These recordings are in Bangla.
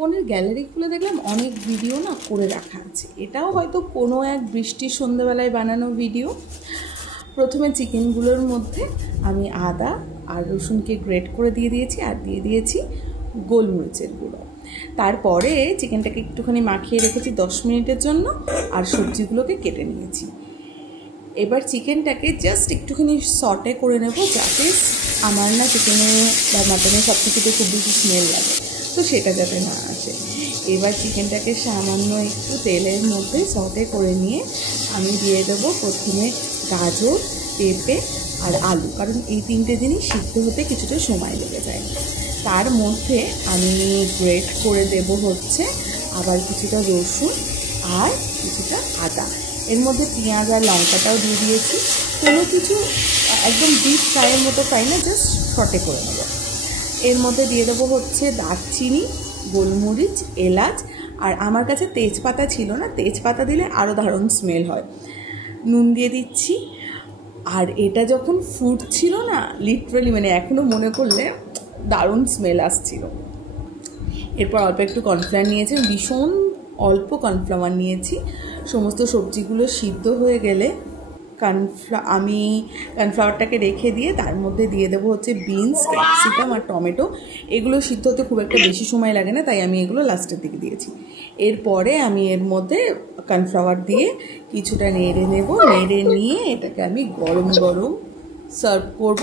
ফোনের গ্যালারি খুলে দেখলাম অনেক ভিডিও না করে রাখা আছে। এটাও হয়তো কোনো এক বৃষ্টির সন্ধ্যাবেলায় বানানো ভিডিও। প্রথমে চিকেনগুলোর মধ্যে আমি আদা আর রসুনকে গ্রেট করে দিয়ে দিয়েছি, আর দিয়ে দিয়েছি গোলমরিচের গুঁড়ো। তারপরে চিকেনটাকে একটুখানি মাখিয়ে রেখেছি 10 মিনিটের জন্য, আর সবজিগুলোকে কেটে নিয়েছি। এবার চিকেনটাকে জাস্ট একটুখানি সটে করে নেব, যাতে আমার না চিকেনে বা মাটনে সব কিছুতে খুব বেশি স্মেল লাগে, তো সেটা যাতে না আসে। এবার চিকেনটাকে সামান্য একটু তেলের মধ্যে সটে করে নিয়ে আমি দিয়ে দেবো প্রথমে গাজর, পেঁপে আর আলু, কারণ এই 3টে জিনিস সিদ্ধ হতে কিছুটা সময় লেগে যায়। তার মধ্যে আমি গ্রেট করে দেব হচ্ছে আবার কিছুটা রসুন আর কিছুটা আদা। এর মধ্যে পেঁয়াজ আর লঙ্কাটাও দিয়ে দিয়েছি। কোনো কিছু একদম ডিপ ফ্রাইয়ের মতো ফ্রাই না, জাস্ট সটে করে নেব। এর মধ্যে দিয়ে দেবো হচ্ছে দারচিনি, গোলমরিচ, এলাচ, আর আমার কাছে তেজপাতা ছিল না, তেজপাতা দিলে আরও দারুণ স্মেল হয়। নুন দিয়ে দিচ্ছি। আর এটা যখন ফুটছিল না, লিটারালি মানে এখনও মনে করলে দারুণ স্মেল আসছিল। এরপর অল্প একটু কর্নফ্লাওয়ার নিয়েছি, ভীষণ অল্প কর্নফ্লাওয়ার নিয়েছি। সমস্ত সবজিগুলো সিদ্ধ হয়ে গেলে আমি কর্নফ্লাওয়ারটাকে রেখে দিয়ে তার মধ্যে দিয়ে দেবো হচ্ছে বিনস, ক্যাপসিকাম আর টমেটো। এগুলো সিদ্ধ হতে খুব একটা বেশি সময় লাগে না, তাই আমি এগুলো লাস্টের দিকে দিয়েছি। এরপরে আমি এর মধ্যে কর্নফ্লাওয়ার দিয়ে কিছুটা নেড়ে নেব, নেড়ে নিয়ে এটাকে আমি গরম গরম সার্ভ করব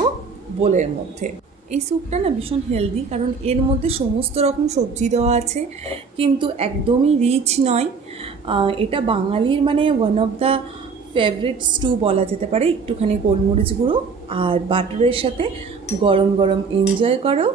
বোলের মধ্যে। এই স্যুপটা না ভীষণ হেলদি, কারণ এর মধ্যে সমস্ত রকম সবজি দেওয়া আছে, কিন্তু একদমই রিচ নয়। এটা বাঙালির মানে one of the favourite stew বলা যেতে পারে। একটুখানি গোলমরিচ গুঁড়ো আর বাটারের সাথে গরম গরম এনজয় করো।